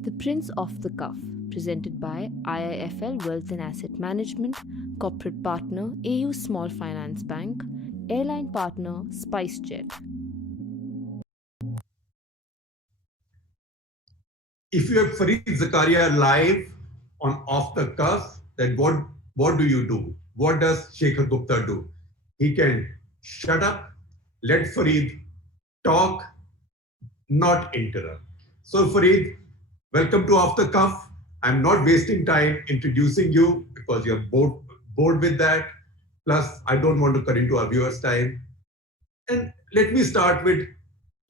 The Prince Off the Cuff, presented by IIFL Wealth and Asset Management, corporate partner AU Small Finance Bank, airline partner SpiceJet. If you have Fareed Zakaria live on Off the Cuff, then what do you do? What does Shekhar Gupta do? He can shut up, let Fareed talk, not interrupt. So Fareed, welcome to Off the Cuff. I'm not wasting time introducing you because you're bored with that. Plus, I don't want to cut into our viewers' time. And let me start with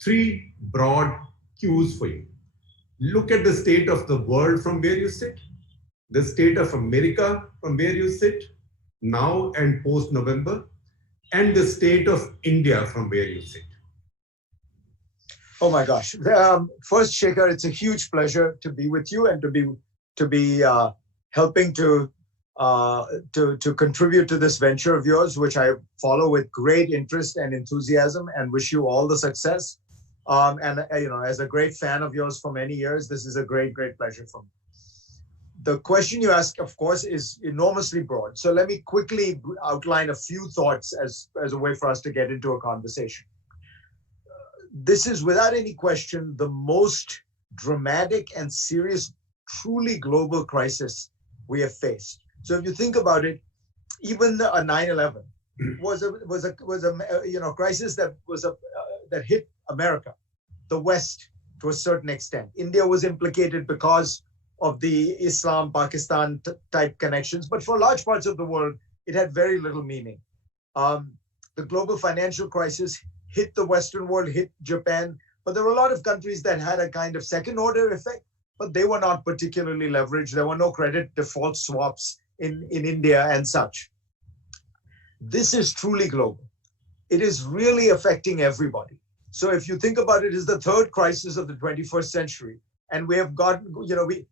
three broad cues for you. Look at the state of the world from where you sit, the state of America from where you sit, now and post-November, and the state of India from where you sit. Oh my gosh! First, Shekhar, it's a huge pleasure to be with you and to be helping to contribute to this venture of yours, which I follow with great interest and enthusiasm, and wish you all the success. As a great fan of yours for many years, this is a great pleasure for me. The question you ask, of course, is enormously broad. So let me quickly outline a few thoughts as a way for us to get into a conversation. This is, without any question, the most dramatic and serious, truly global crisis we have faced. So if you think about it, even a 9/11 was a crisis that hit America, the West, to a certain extent. India was implicated because of the Islam-Pakistan type connections, but for large parts of the world, it had very little meaning. The global financial crisis hit the Western world, hit Japan, but there were a lot of countries that had a kind of second-order effect, but they were not particularly leveraged. There were no credit default swaps in India and such. This is truly global. It is really affecting everybody. So if you think about it, it's the third crisis of the 21st century. And we have gotten,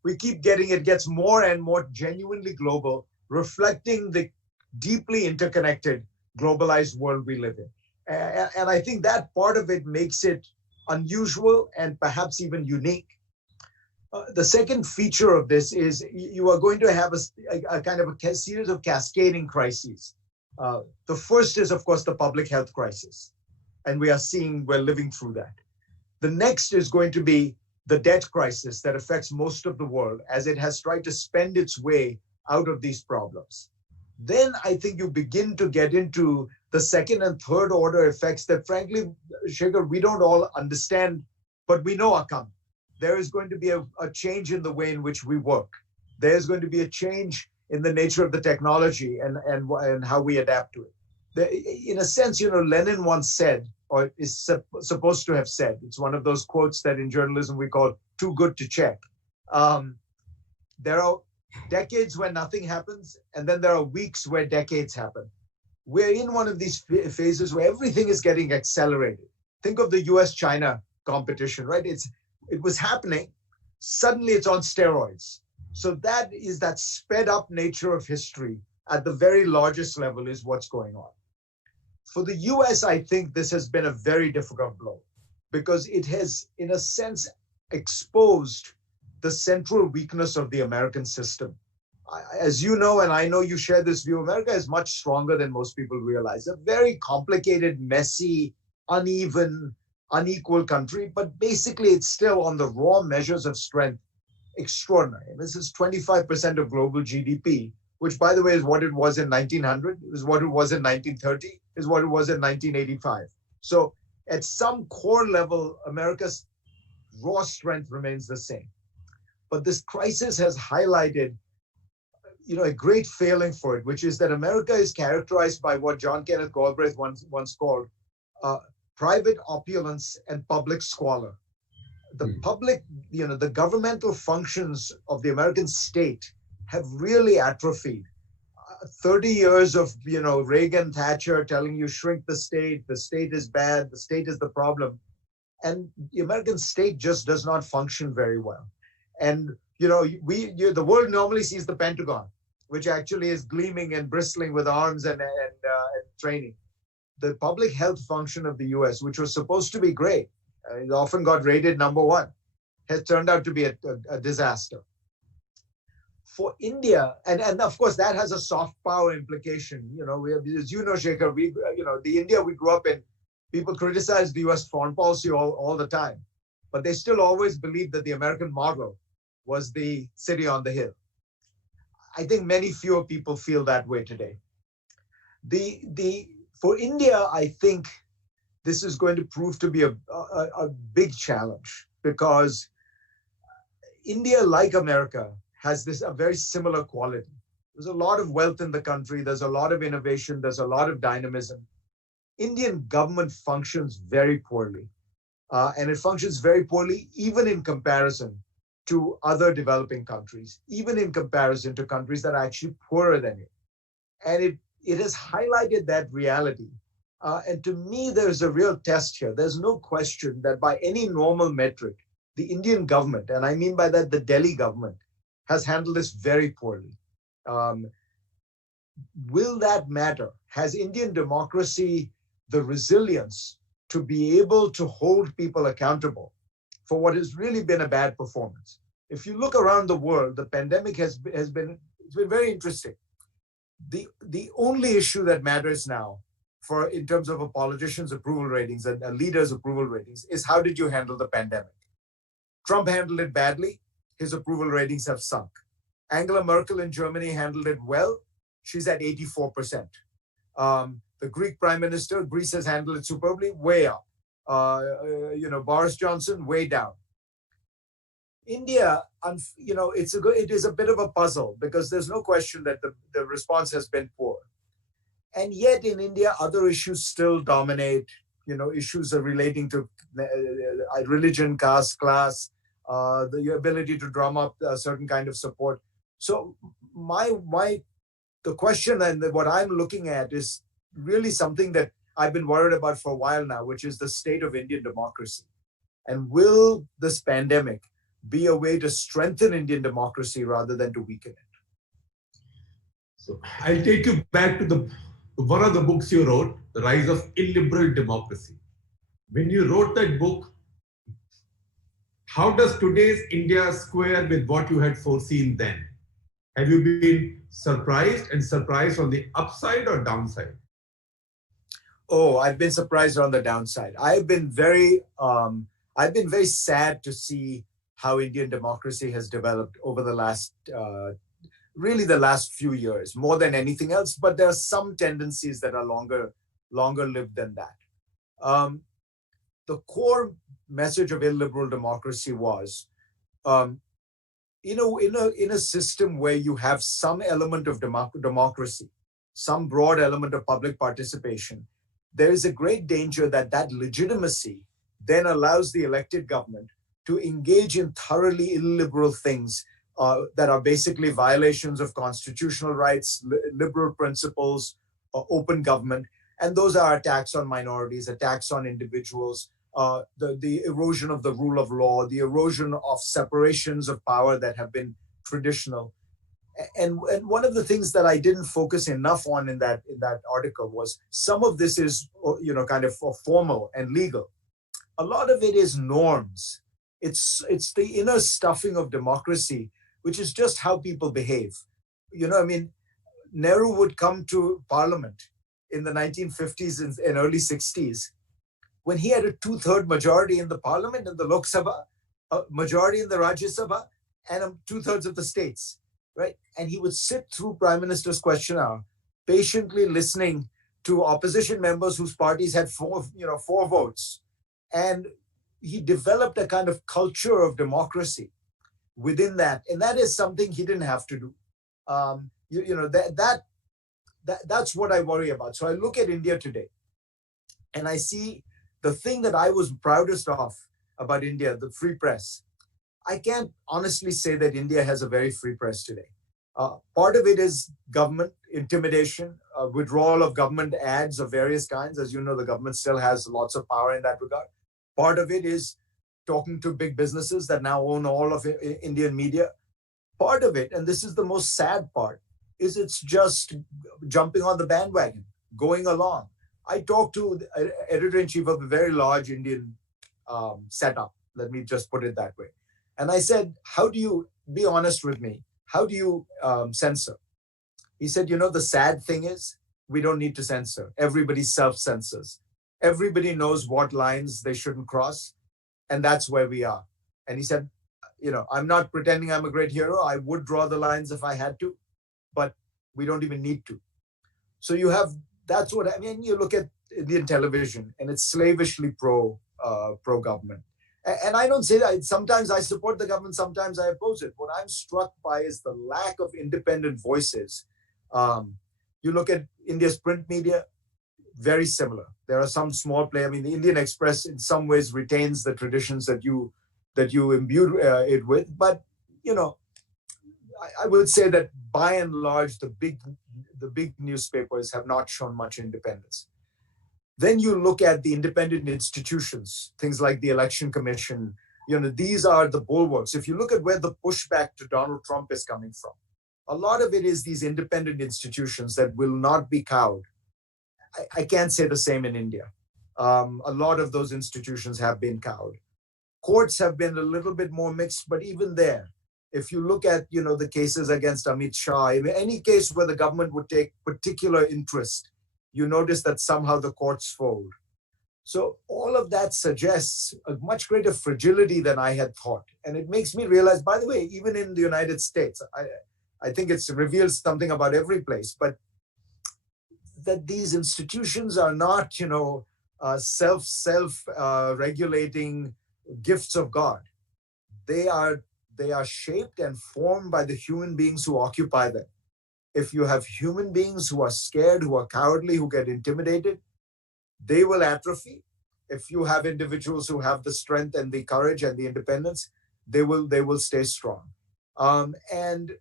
we keep getting, it gets more and more genuinely global, reflecting the deeply interconnected, globalized world we live in. And I think that part of it makes it unusual and perhaps even unique. The second feature of this is you are going to have a kind of a series of cascading crises. The first is, of course, the public health crisis. And we're living through that. The next is going to be the debt crisis that affects most of the world as it has tried to spend its way out of these problems. Then I think you begin to get into the second and third order effects that, frankly, Shekhar, we don't all understand, but we know are coming. There is going to be a change in the way in which we work. There's going to be a change in the nature of the technology and how we adapt to it. In a sense, Lenin once said, or is supposed to have said, it's one of those quotes that in journalism we call too good to check. There are decades where nothing happens, and then there are weeks where decades happen. We're in one of these phases where everything is getting accelerated. Think of the US-China competition, right? It was happening. Suddenly it's on steroids. So that sped up nature of history at the very largest level is what's going on. For the US, I think this has been a very difficult blow because it has, in a sense, exposed the central weakness of the American system. As you know, and I know you share this view, America is much stronger than most people realize. A very complicated, messy, uneven, unequal country, but basically it's still on the raw measures of strength, extraordinary. This is 25% of global GDP, which, by the way, is what it was in 1900, is what it was in 1930, is what it was in 1985. So at some core level, America's raw strength remains the same. But this crisis has highlighted a great failing for it, which is that America is characterized by what John Kenneth Galbraith once called private opulence and public squalor. The public, the governmental functions of the American state have really atrophied. 30 years of, Reagan, Thatcher telling you shrink the state is bad, the state is the problem. And the American state just does not function very well. And, the world normally sees the Pentagon, which actually is gleaming and bristling with arms and training. The public health function of the US, which was supposed to be great, it often got rated #1, has turned out to be a disaster. For India, and of course that has a soft power implication. You know, as you know, Shekhar, the India we grew up in, people criticize the US foreign policy all the time, but they still always believe that the American model was the city on the hill. I think many fewer people feel that way today. For India, I think this is going to prove to be a big challenge, because India, like America, has a very similar quality. There's a lot of wealth in the country. There's a lot of innovation. There's a lot of dynamism. Indian government functions very poorly. And it functions very poorly even in comparison to other developing countries, even in comparison to countries that are actually poorer than it. And it has highlighted that reality. And to me, there's a real test here. There's no question that by any normal metric, the Indian government, and I mean by that the Delhi government, has handled this very poorly. Will that matter? Has Indian democracy the resilience to be able to hold people accountable for what has really been a bad performance? If you look around the world, the pandemic has been very interesting. The only issue that matters now in terms of a politician's approval ratings and a leader's approval ratings is, how did you handle the pandemic? Trump handled it badly. His approval ratings have sunk. Angela Merkel in Germany handled it well. She's at 84%. The Greek Prime Minister, Greece has handled it superbly, way up. Boris Johnson, way down. India, it is a bit of a puzzle, because there's no question that the response has been poor. And yet in India, other issues still dominate. Issues are relating to religion, caste, class, the ability to drum up a certain kind of support. So the question and what I'm looking at is really something that I've been worried about for a while now, which is the state of Indian democracy. And will this pandemic be a way to strengthen Indian democracy rather than to weaken it? So I'll take you back to one of the books you wrote, The Rise of Illiberal Democracy. When you wrote that book, how does today's India square with what you had foreseen then? Have you been surprised on the upside or downside? Oh, I've been surprised on the downside. I've been very sad to see how Indian democracy has developed over the last few years, more than anything else. But there are some tendencies that are longer lived than that. The core message of illiberal democracy was, in a system where you have some element of democracy, some broad element of public participation, there is a great danger that legitimacy then allows the elected government to engage in thoroughly illiberal things that are basically violations of constitutional rights, liberal principles, open government. And those are attacks on minorities, attacks on individuals, the erosion of the rule of law, the erosion of separations of power that have been traditional. And one of the things that I didn't focus enough on in that article was some of this is, kind of formal and legal. A lot of it is norms. It's the inner stuffing of democracy, which is just how people behave. Nehru would come to parliament in the 1950s and early 60s when he had a 2/3 majority in the parliament and the Lok Sabha, a majority in the Rajya Sabha, and 2/3 of the states, right? And he would sit through Prime Minister's question hour, patiently listening to opposition members whose parties had four votes. And he developed a kind of culture of democracy within that. And that is something he didn't have to do. That's what I worry about. So I look at India today and I see the thing that I was proudest of about India, the free press. I can't honestly say that India has a very free press today. Part of it is government intimidation, withdrawal of government ads of various kinds. As you know, the government still has lots of power in that regard. Part of it is talking to big businesses that now own all of Indian media. Part of it, and this is the most sad part, is it's just jumping on the bandwagon, going along. I talked to the editor-in-chief of a very large Indian setup, let me just put it that way. And I said, how do you, be honest with me, how do you censor? He said, the sad thing is we don't need to censor. Everybody self-censors. Everybody knows what lines they shouldn't cross. And that's where we are. And he said, I'm not pretending I'm a great hero. I would draw the lines if I had to, but we don't even need to. So that's what I mean. You look at Indian television and it's slavishly pro-government. And I don't say that. Sometimes I support the government, sometimes I oppose it. What I'm struck by is the lack of independent voices. You look at India's print media, very similar. There are some small play. I mean, the Indian Express in some ways retains the traditions that you imbue it with. But, I would say that by and large, the big newspapers have not shown much independence. Then you look at the independent institutions, things like the Election Commission. These are the bulwarks. If you look at where the pushback to Donald Trump is coming from, a lot of it is these independent institutions that will not be cowed. I can't say the same in India. A lot of those institutions have been cowed. Courts have been a little bit more mixed, but even there, if you look at the cases against Amit Shah, any case where the government would take particular interest, you notice that somehow the courts fold. So all of that suggests a much greater fragility than I had thought. And it makes me realize, by the way, even in the United States, I think it reveals something about every place, but that these institutions are not, self-regulating gifts of God. They are shaped and formed by the human beings who occupy them. If you have human beings who are scared, who are cowardly, who get intimidated, they will atrophy. If you have individuals who have the strength and the courage and the independence, they will stay strong. And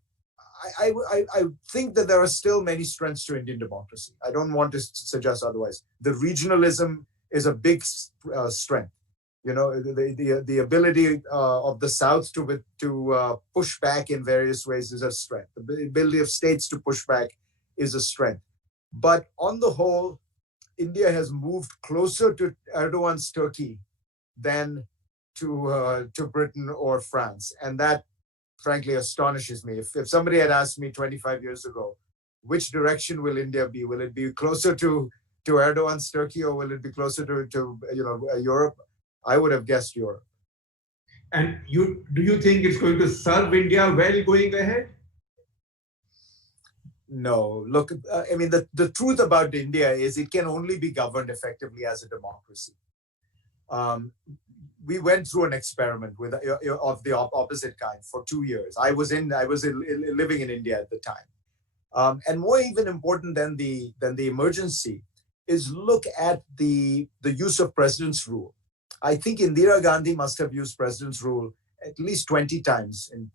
I think that there are still many strengths to Indian democracy. I don't want to suggest otherwise. The regionalism is a big strength. The ability of the South to push back in various ways is a strength. The ability of states to push back is a strength. But on the whole, India has moved closer to Erdogan's Turkey than to Britain or France, and that frankly astonishes me. If somebody had asked me 25 years ago, which direction will India be? Will it be closer to Erdogan's Turkey, or will it be closer to Europe? I would have guessed Europe. And do you think it's going to serve India well going ahead? No. Look, the truth about India is it can only be governed effectively as a democracy. We went through an experiment of the opposite kind for 2 years. I was living in India at the time. And more even important than the emergency is look at the use of president's rule. I think Indira Gandhi must have used president's rule at least 20 times in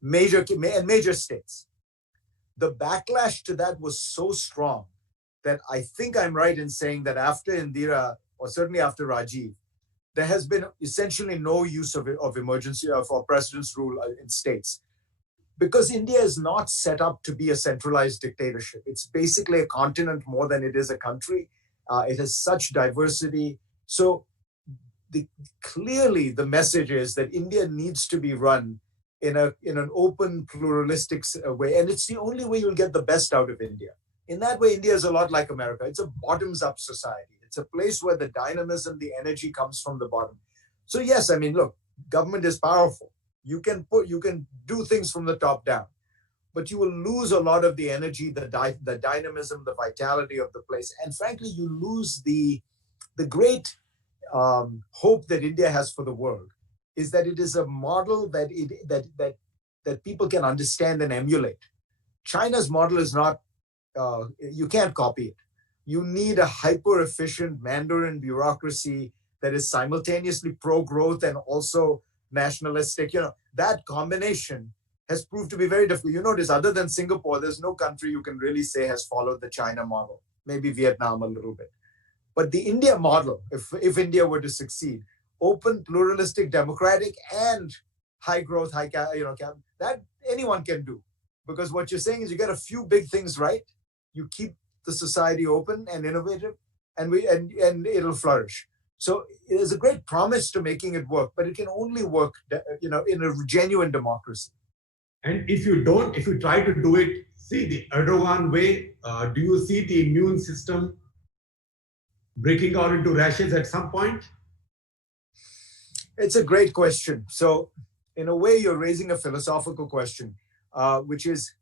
major states. The backlash to that was so strong that I think I'm right in saying that after Indira, or certainly after Rajiv, there has been essentially no use of emergency or president's rule in states, because India is not set up to be a centralized dictatorship. It's basically a continent more than it is a country. It has such diversity. So clearly the message is that India needs to be run in an open, pluralistic way. And it's the only way you'll get the best out of India. In that way, India is a lot like America. It's a bottoms-up society. It's a place where the dynamism, the energy comes from the bottom. So yes, look, government is powerful. You can do things from the top down, but you will lose a lot of the energy, the dynamism, the vitality of the place. And frankly, you lose the great hope that India has for the world, is that it is a model that people can understand and emulate. China's model is not, you can't copy it. You need a hyper-efficient Mandarin bureaucracy that is simultaneously pro-growth and also nationalistic. That combination has proved to be very difficult. You notice, other than Singapore, there's no country you can really say has followed the China model. Maybe Vietnam a little bit. But the India model, if India were to succeed, open, pluralistic, democratic, and high growth, that anyone can do. Because what you're saying is you get a few big things right, you keep the society open and innovative, and it'll flourish. So there's a great promise to making it work, but it can only work, in a genuine democracy. And if you try to do it, see the Erdogan way, do you see the immune system breaking out into rashes at some point? It's a great question. So in a way, you're raising a philosophical question, which is,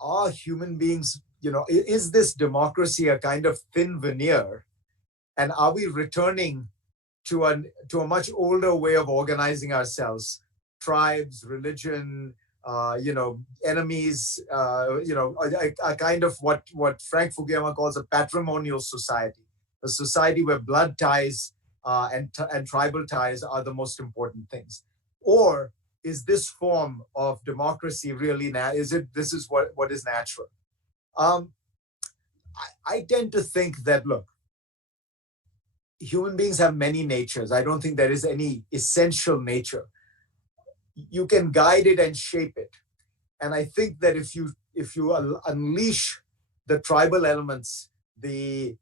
are human beings, is this democracy a kind of thin veneer? And are we returning to a much older way of organizing ourselves? Tribes, religion, enemies, a kind of what Frank Fukuyama calls a patrimonial society, a society where blood ties and tribal ties are the most important things. Or is this form of democracy really this is what is natural? I tend to think that, look, human beings have many natures. I don't think there is any essential nature. You can guide it and shape it. And I think that if you unleash the tribal elements, the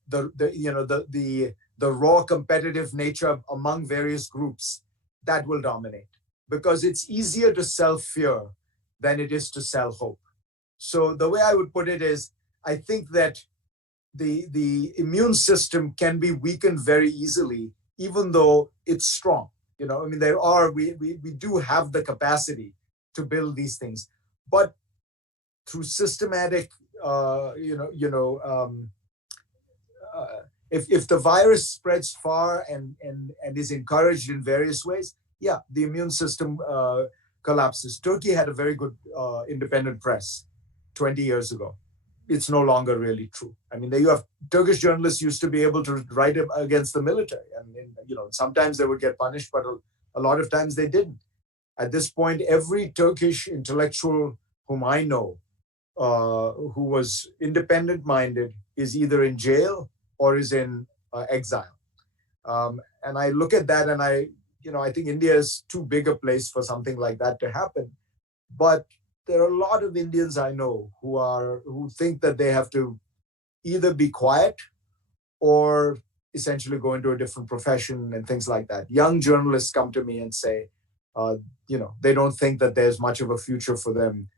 raw competitive nature among various groups, that will dominate, because it's easier to sell fear than it is to sell hope. So the way I would put it is, I think that the immune system can be weakened very easily, even though it's strong. We do have the capacity to build these things, but through systematic, if the virus spreads far and is encouraged in various ways, yeah, the immune system collapses. Turkey had a very good independent press 20 years ago. It's no longer really true. I mean, you have Turkish journalists used to be able to write against the military, and sometimes they would get punished, but a lot of times they didn't. At this point, every Turkish intellectual whom I know who was independent-minded is either in jail or is in exile. And I look at that and I think India is too big a place for something like that to happen. But there are a lot of Indians I know who think that they have to either be quiet or essentially go into a different profession and things like that. Young journalists come to me and say, they don't think that there's much of a future for them.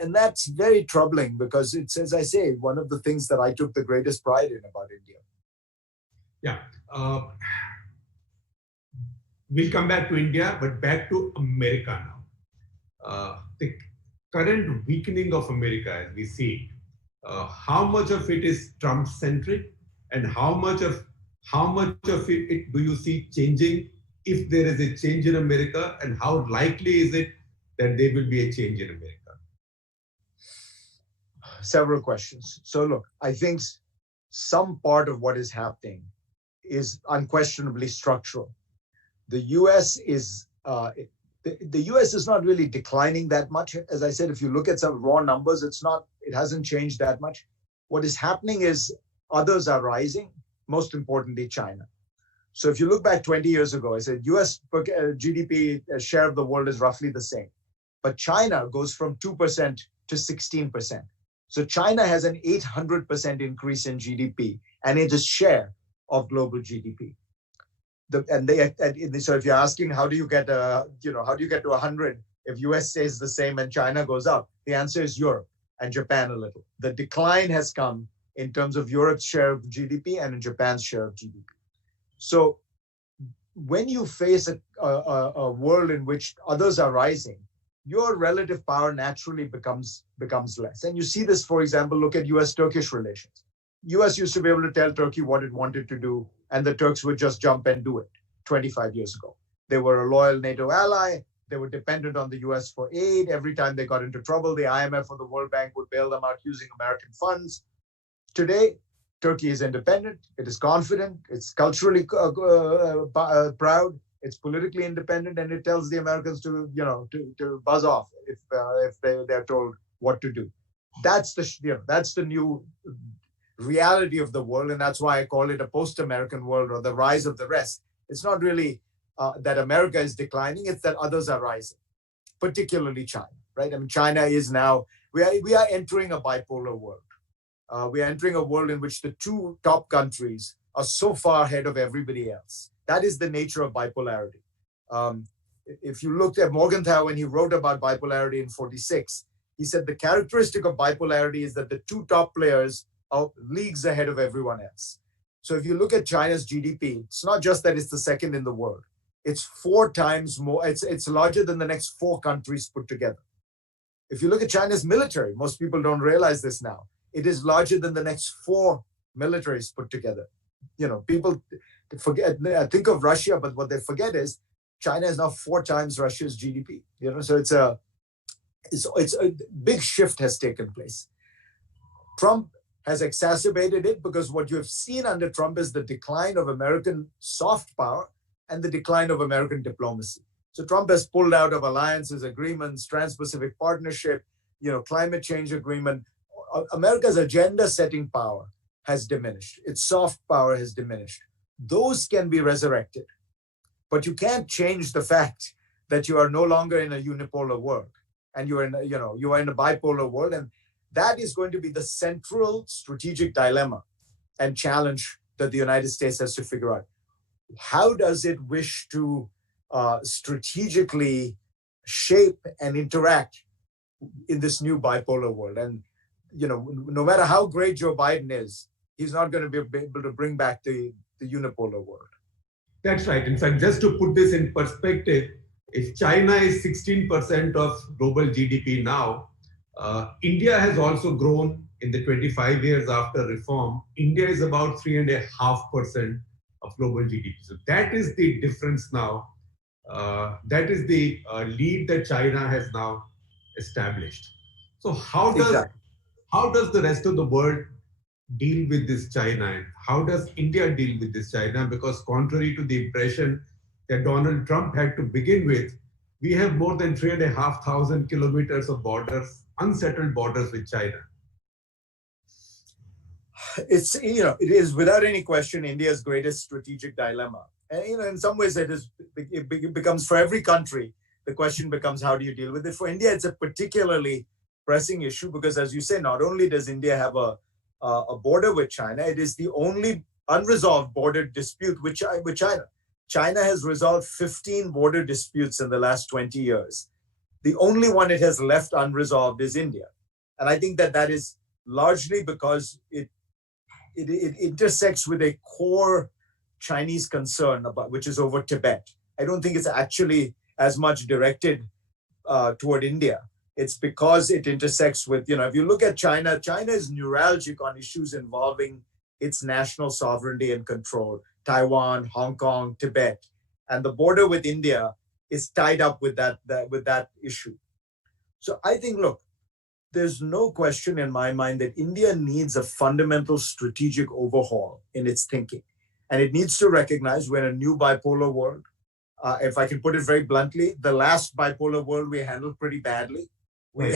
And that's very troubling, because it's, as I say, one of the things that I took the greatest pride in about India. Yeah. We'll come back to India, but back to America now. The current weakening of America as we see it, how much of it is Trump-centric, and how much of it do you see changing if there is a change in America, and how likely is it that there will be a change in America? Several questions. So look, I think some part of what is happening is unquestionably structural. The U.S. is the U.S. is not really declining that much. As I said, if you look at some raw numbers, it hasn't changed that much. What is happening is others are rising, most importantly, China. So if you look back 20 years ago, I said US GDP share of the world is roughly the same. But China goes from 2% to 16%. So China has an 800% increase in GDP, and it is share of global GDP. So if you're asking how do you get to 100 if US stays the same and China goes up, the answer is Europe and Japan a little. The decline has come in terms of Europe's share of GDP and in Japan's share of GDP. So when you face a world in which others are rising, your relative power naturally becomes less. And you see this, for example, look at US-Turkish relations. US used to be able to tell Turkey what it wanted to do, and the Turks would just jump and do it 25 years ago. They were a loyal NATO ally. They were dependent on the US for aid. Every time they got into trouble, the IMF or the World Bank would bail them out using American funds. Today, Turkey is independent. It is confident. It's culturally proud. It's politically independent, and it tells the Americans to buzz off if they're told what to do. That's the new reality of the world, and that's why I call it a post-American world, or the rise of the rest. It's not really that America is declining; it's that others are rising, particularly China. Right? I mean, China is now we are entering a bipolar world. We are entering a world in which the two top countries are so far ahead of everybody else. That is the nature of bipolarity. If you looked at Morgenthau when he wrote about bipolarity in 46, he said the characteristic of bipolarity is that the two top players are leagues ahead of everyone else. So if you look at China's GDP, it's not just that it's the second in the world. It's 4 times more, it's larger than the next 4 countries put together. If you look at China's military, most people don't realize this now, it is larger than the next 4 militaries put together. You know, people forget, think of Russia, but what they forget is China is now 4 times Russia's GDP. You know, so it's a big shift has taken place. Trump has exacerbated it because what you have seen under Trump is the decline of American soft power and the decline of American diplomacy. So Trump has pulled out of alliances, agreements, Trans-Pacific Partnership, you know, climate change agreement. America's agenda-setting power has diminished. Its soft power has diminished. Those can be resurrected, but you can't change the fact that you are no longer in a unipolar world, and you are in, you are in a bipolar world, and that is going to be the central strategic dilemma and challenge that the United States has to figure out. How does it wish to strategically shape and interact in this new bipolar world? And, you know, no matter how great Joe Biden is, he's not going to be able to bring back the unipolar world. That's right. In fact, just to put this in perspective, if China is 16% of global GDP now, India has also grown in the 25 years after reform. India is about 3.5% of global GDP. So that is the difference now. That is the lead that China has now established. So how does the rest of the world deal with this China? And how does India deal with this China? Because contrary to the impression that Donald Trump had to begin with, we have more than 3,500 kilometers of borders, unsettled borders with China. It's, you know, it is without any question India's greatest strategic dilemma. And, you know, in some ways it becomes, for every country, the question becomes, how do you deal with it? For India, it's a particularly pressing issue because, as you say, not only does India have a border with China, it is the only unresolved border dispute with China. China has resolved 15 border disputes in the last 20 years. The only one it has left unresolved is India. And I think that is largely because it intersects with a core Chinese concern about, which is over Tibet. I don't think it's actually as much directed toward India. It's because it intersects with, you know, if you look at China, China is neuralgic on issues involving its national sovereignty and control. Taiwan, Hong Kong, Tibet, and the border with India is tied up with that issue. So I think, look, there's no question in my mind that India needs a fundamental strategic overhaul in its thinking. And it needs to recognize we're in a new bipolar world. If I can put it very bluntly, the last bipolar world we handled pretty badly. We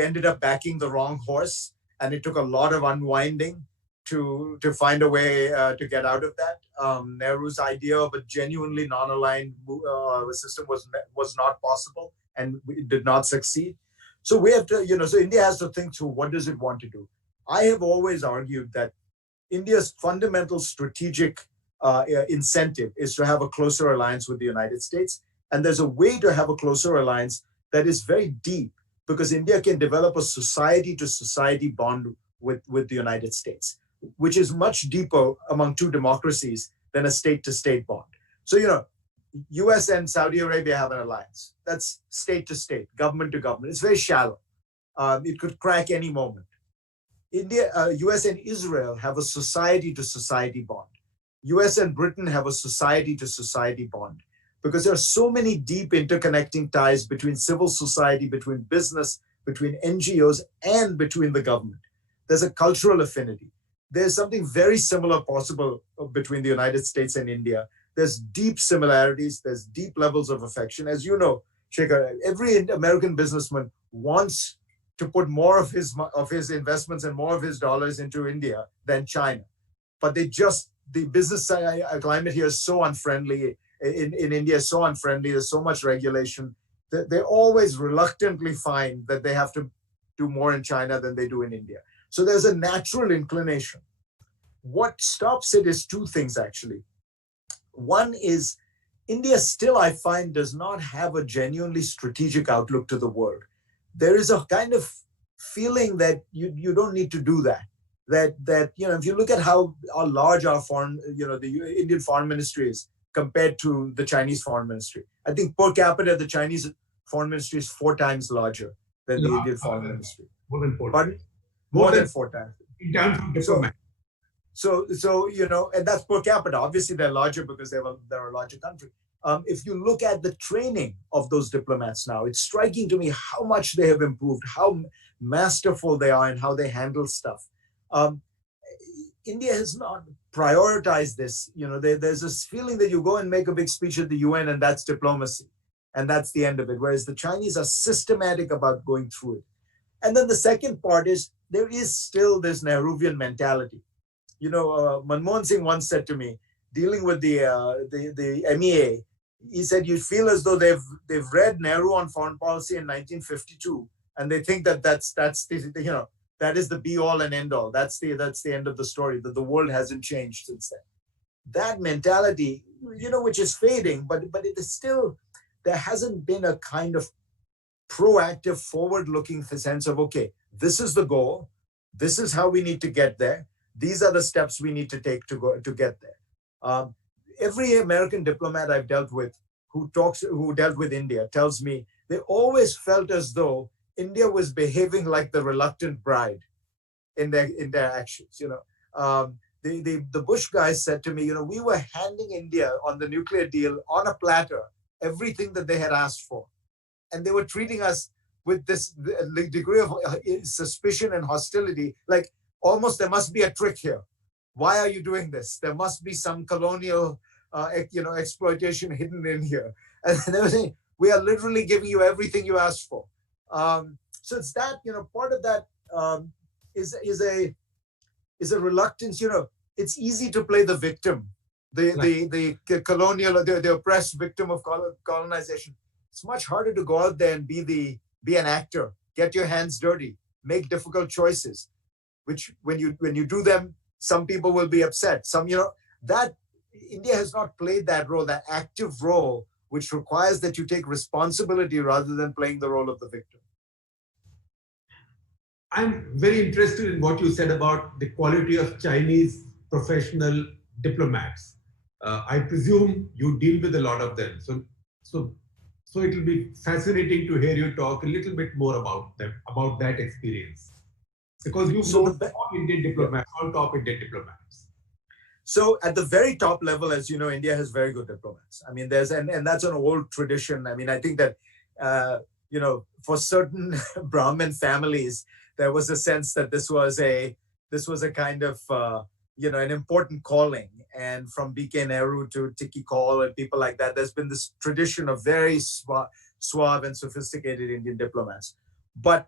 ended up backing the wrong horse, and it took a lot of unwinding to find a way to get out of that. Nehru's idea of a genuinely non-aligned system was not possible, and it did not succeed. So we have to, you know, so India has to think through what does it want to do. I have always argued that India's fundamental strategic incentive is to have a closer alliance with the United States. And there's a way to have a closer alliance that is very deep, because India can develop a society-to-society bond with the United States, which is much deeper among two democracies than a state-to-state bond. So, you know, US and Saudi Arabia have an alliance. That's state-to-state, government-to-government. It's very shallow. It could crack any moment. India, US and Israel have a society-to-society bond. US and Britain have a society-to-society bond, because there are so many deep interconnecting ties between civil society, between business, between NGOs, and between the government. There's a cultural affinity. There's something very similar possible between the United States and India. There's deep similarities. There's deep levels of affection. As you know, Shekhar, every American businessman wants to put more of his investments and more of his dollars into India than China. But the business climate here is so unfriendly. In India is so unfriendly. There's so much regulation. They always reluctantly find that they have to do more in China than they do in India. So there's a natural inclination What stops it is two things, actually. One is India still, I find, does not have a genuinely strategic outlook to the world. There is a kind of feeling that you don't need to do that. That if you look at how large our foreign, the Indian foreign ministry is compared to the Chinese foreign ministry. I think per capita, the Chinese foreign ministry is 4 times larger than the Indian foreign ministry. More than 4 times. More than 4 times. In terms of diplomat. So and that's per capita. Obviously, they're larger because they're a larger country. If you look at the training of those diplomats now, it's striking to me how much they have improved, how masterful they are, and how they handle stuff. India has not prioritized this. There's this feeling that you go and make a big speech at the UN and that's diplomacy, and that's the end of it. Whereas the Chinese are systematic about going through it. And then the second part is there is still this Nehruvian mentality. Manmohan Singh once said to me, dealing with the MEA, he said, you feel as though they've read Nehru on foreign policy in 1952, and they think that that is the be all and end all. That's the end of the story, that the world hasn't changed since then. That mentality, which is fading, but it is still, there hasn't been a kind of proactive, forward-looking sense of, okay, this is the goal, this is how we need to get there, these are the steps we need to take to get there. Every American diplomat I've dealt with who dealt with India tells me they always felt as though India was behaving like the reluctant bride in their actions. The Bush guys said to me, we were handing India on the nuclear deal on a platter everything that they had asked for, and they were treating us with this degree of suspicion and hostility, like almost there must be a trick here. Why are you doing this? There must be some colonial exploitation hidden in here. And they were saying, we are literally giving you everything you asked for. So it's that, part of that is a reluctance. It's easy to play the victim, the colonial, the oppressed victim of colonization. It's much harder to go out there and be an actor, get your hands dirty, make difficult choices, which when you do them, some people will be upset. That India has not played that role, that active role, which requires that you take responsibility rather than playing the role of the victim. I'm very interested in what you said about the quality of Chinese professional diplomats. I presume you deal with a lot of them. So it will be fascinating to hear you talk a little bit more about them, about that experience. Because you've known all Indian diplomats, all top Indian diplomats. So at the very top level, as you know, India has very good diplomats. I mean, and that's an old tradition. I mean, I think that, for certain Brahmin families, there was a sense that this was a kind of, an important calling. And from B.K. Nehru to Tiki Kaul and people like that, there's been this tradition of very suave and sophisticated Indian diplomats. But,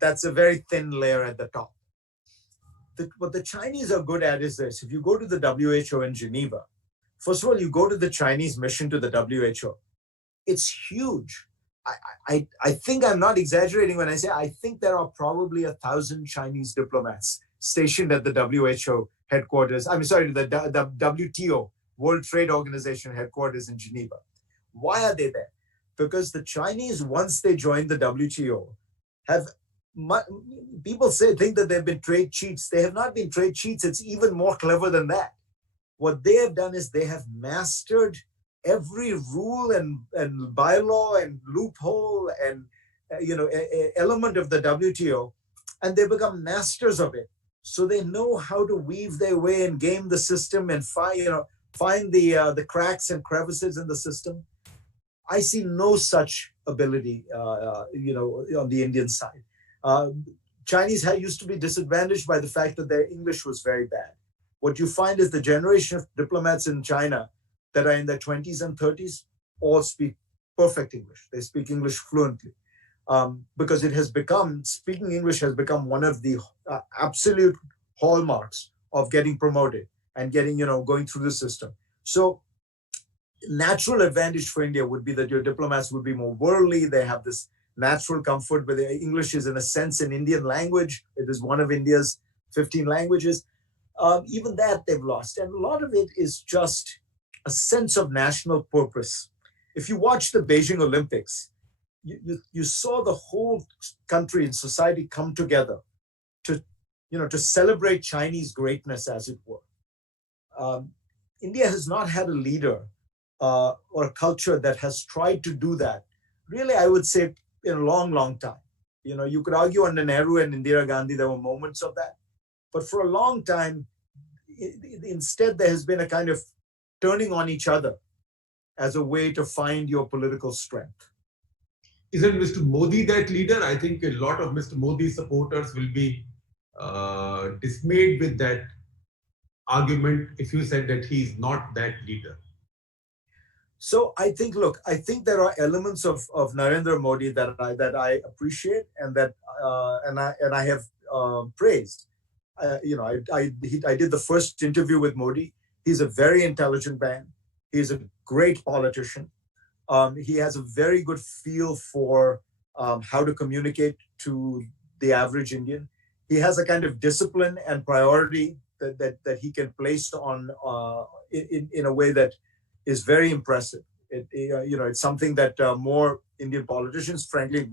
that's a very thin layer at the top. What the Chinese are good at is this. If you go to the WHO in Geneva, first of all, you go to the Chinese mission to the WHO. It's huge. I think I'm not exaggerating when I say I think there are probably 1,000 Chinese diplomats stationed at the WHO headquarters. I'm sorry, the WTO, World Trade Organization headquarters in Geneva. Why are they there? Because the Chinese, once they joined the WTO, people think that they've been trade cheats. They have not been trade cheats. It's even more clever than that. What they have done is they have mastered every rule and bylaw and loophole and element of the WTO, and they become masters of it. So they know how to weave their way and game the system and find the cracks and crevices in the system. I see no such ability, on the Indian side. Chinese used to be disadvantaged by the fact that their English was very bad. What you find is the generation of diplomats in China that are in their 20s and 30s all speak perfect English. They speak English fluently because speaking English has become one of the absolute hallmarks of getting promoted and going through the system. So natural advantage for India would be that your diplomats would be more worldly. They have this natural comfort where English is in a sense an Indian language. It is one of India's 15 languages. even that they've lost. And a lot of it is just a sense of national purpose. If you watch the Beijing Olympics, you saw the whole country and society come together to, to celebrate Chinese greatness, as it were. India has not had a leader or a culture that has tried to do that, really, I would say, in a long, long time. You could argue under Nehru and Indira Gandhi, there were moments of that. But for a long time, instead, there has been a kind of turning on each other as a way to find your political strength. Isn't Mr. Modi that leader? I think a lot of Mr. Modi supporters will be dismayed with that argument if you said that he is not that leader. So I think, look, I think there are elements of Narendra Modi that I appreciate and that I have praised. I did the first interview with Modi. He's a very intelligent man. He's a great politician. He has a very good feel for how to communicate to the average Indian. He has a kind of discipline and priority that he can place on in a way that is very impressive. It's something that more Indian politicians, frankly,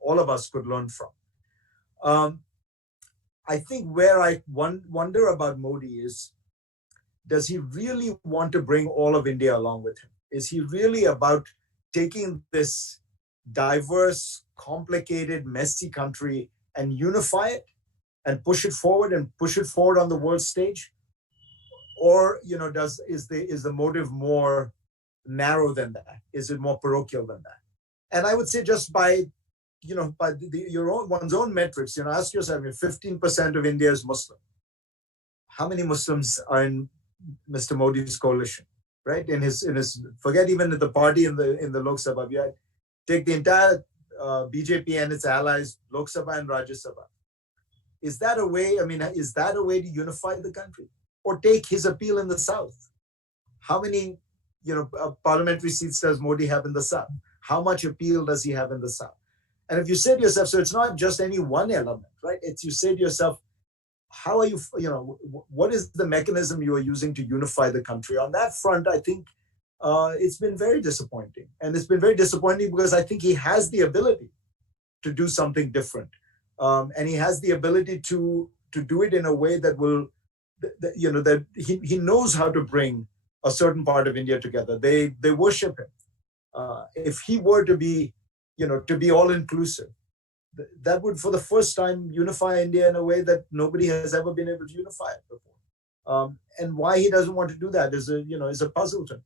all of us could learn from. I think where I wonder about Modi is, does he really want to bring all of India along with him? Is he really about taking this diverse, complicated, messy country and unify it and push it forward on the world stage? Or, is the motive more narrow than that? Is it more parochial than that? And I would say just by one's own metrics, ask yourself, 15% of India is Muslim. How many Muslims are in Mr. Modi's coalition, right? In his forget even the party in the Lok Sabha. Take the entire BJP and its allies, Lok Sabha and Rajya Sabha. Is that a way? Is that a way to unify the country? Or take his appeal in the South. How many, parliamentary seats does Modi have in the South? How much appeal does he have in the South? And if you say to yourself, so it's not just any one element, right? It's you say to yourself, how are you, what is the mechanism you are using to unify the country? On that front, I think it's been very disappointing. And it's been very disappointing because I think he has the ability to do something different. And he has the ability to do it in a way that will, that he knows how to bring a certain part of India together. They worship him. If he were to be, to be all inclusive, that would, for the first time, unify India in a way that nobody has ever been able to unify it before. And why he doesn't want to do that is a puzzle to me.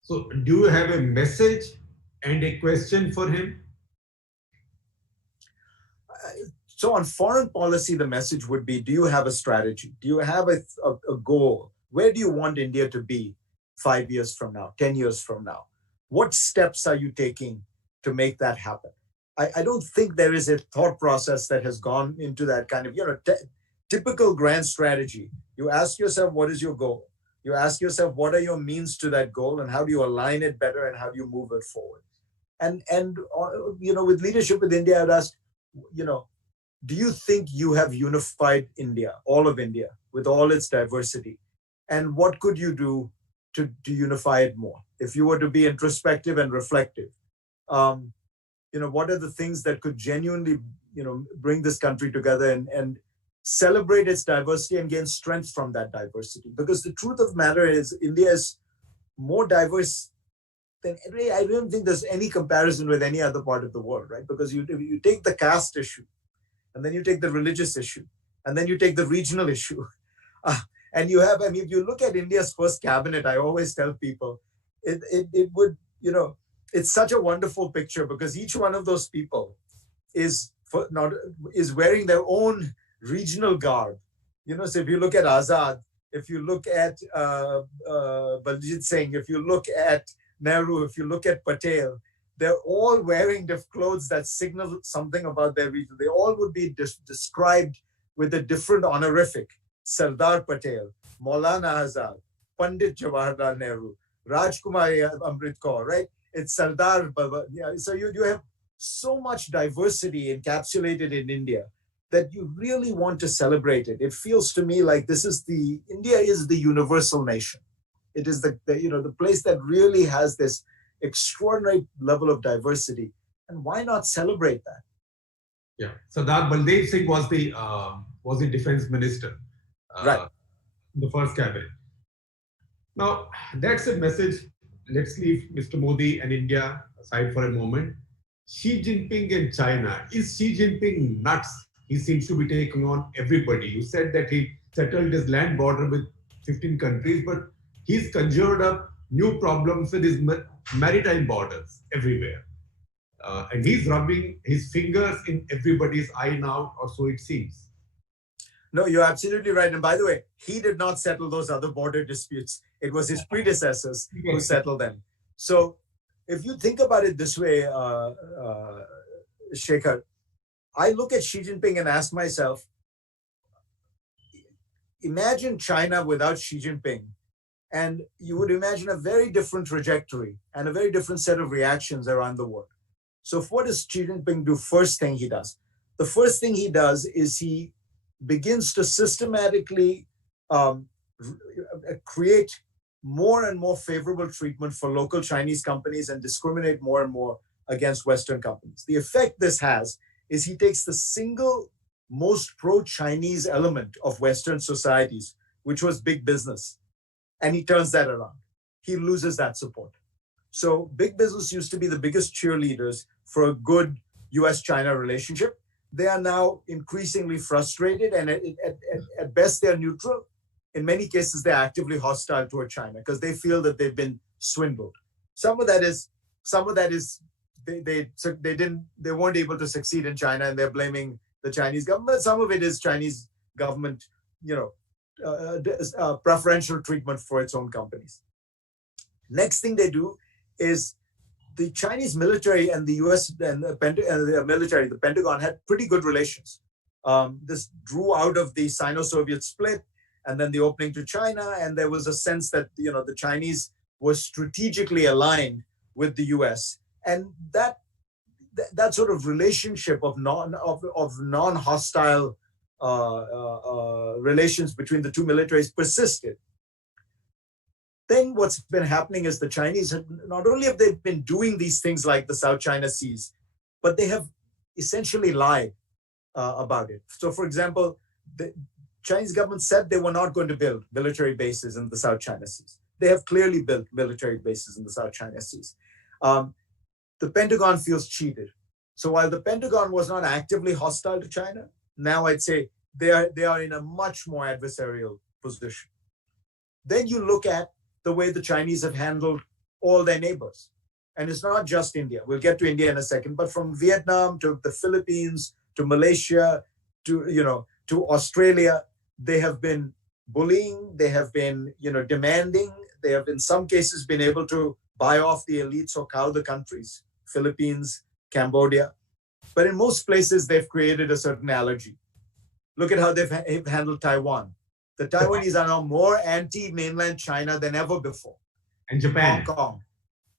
So, do you have a message and a question for him? So on foreign policy, the message would be, do you have a strategy? Do you have a goal? Where do you want India to be 5 years from now, 10 years from now? What steps are you taking to make that happen? I don't think there is a thought process that has gone into that kind of, typical grand strategy. You ask yourself, what is your goal? You ask yourself, what are your means to that goal and how do you align it better and how do you move it forward? And with leadership with India, I'd ask, do you think you have unified India, all of India, with all its diversity? And what could you do to unify it more? If you were to be introspective and reflective, what are the things that could genuinely, bring this country together and celebrate its diversity and gain strength from that diversity? Because the truth of the matter is, India is more diverse than, I don't think there's any comparison with any other part of the world, right? Because you take the caste issue, and then you take the religious issue, and then you take the regional issue. And you have, if you look at India's first cabinet, I always tell people, it would, it's such a wonderful picture because each one of those people is wearing their own regional garb. So if you look at Azad, if you look at Baljit Singh, if you look at Nehru, if you look at Patel, they're all wearing clothes that signal something about their region. They all would be described with a different honorific. Sardar Patel, Maulana Azad, Pandit Jawaharlal Nehru, Rajkumari Amrit Kaur, right? It's Sardar Baba. Yeah, so you have so much diversity encapsulated in India that you really want to celebrate it. It feels to me like India is the universal nation. It is the place that really has this extraordinary level of diversity. And why not celebrate that? Yeah. Sardar Baldev Singh was the defense minister, Right. the first cabinet. Now, that's a message. Let's leave Mr. Modi and India aside for a moment. Xi Jinping and China. Is Xi Jinping nuts? He seems to be taking on everybody. You said that he settled his land border with 15 countries, but he's conjured up new problems with his maritime borders everywhere. And he's rubbing his fingers in everybody's eye now, or so it seems. No, you're absolutely right. And by the way, he did not settle those other border disputes. It was his predecessors who settled them. So if you think about it this way, Shekhar, I look at Xi Jinping and ask myself, imagine China without Xi Jinping, and you would imagine a very different trajectory and a very different set of reactions around the world. So what does Xi Jinping do? First thing he does. The first thing he does is he begins to systematically create more and more favorable treatment for local Chinese companies and discriminate more and more against Western companies. The effect this has is he takes the single most pro-Chinese element of Western societies, which was big business, and he turns that around. He loses that support. So big business used to be the biggest cheerleaders for a good US-China relationship. They are now increasingly frustrated, and at best they're neutral. In many cases, they're actively hostile toward China because they feel that they've been swindled. Some of that is they weren't able to succeed in China and they're blaming the Chinese government. Some of it is Chinese government, preferential treatment for its own companies. Next thing they do is the Chinese military and the US and the military, the Pentagon, had pretty good relations. This drew out of the Sino-Soviet split and then the opening to China, and there was a sense that the Chinese were strategically aligned with the US, and that sort of relationship of non-hostile relations between the two militaries persisted. Then what's been happening is the Chinese, not only have they been doing these things like the South China Seas, but they have essentially lied about it. So for example, the Chinese government said they were not going to build military bases in the South China Seas. They have clearly built military bases in the South China Seas. The Pentagon feels cheated. So while the Pentagon was not actively hostile to China, now I'd say they are in a much more adversarial position. Then you look at the way the Chinese have handled all their neighbors. And it's not just India. We'll get to India in a second, but from Vietnam to the Philippines, to Malaysia, to Australia, they have been bullying, they have been, demanding, they have in some cases been able to buy off the elites or cow the countries, Philippines, Cambodia. But in most places, they've created a certain allergy. Look at how they've handled Taiwan. The Taiwanese are now more anti-mainland China than ever before. And Japan. Hong Kong,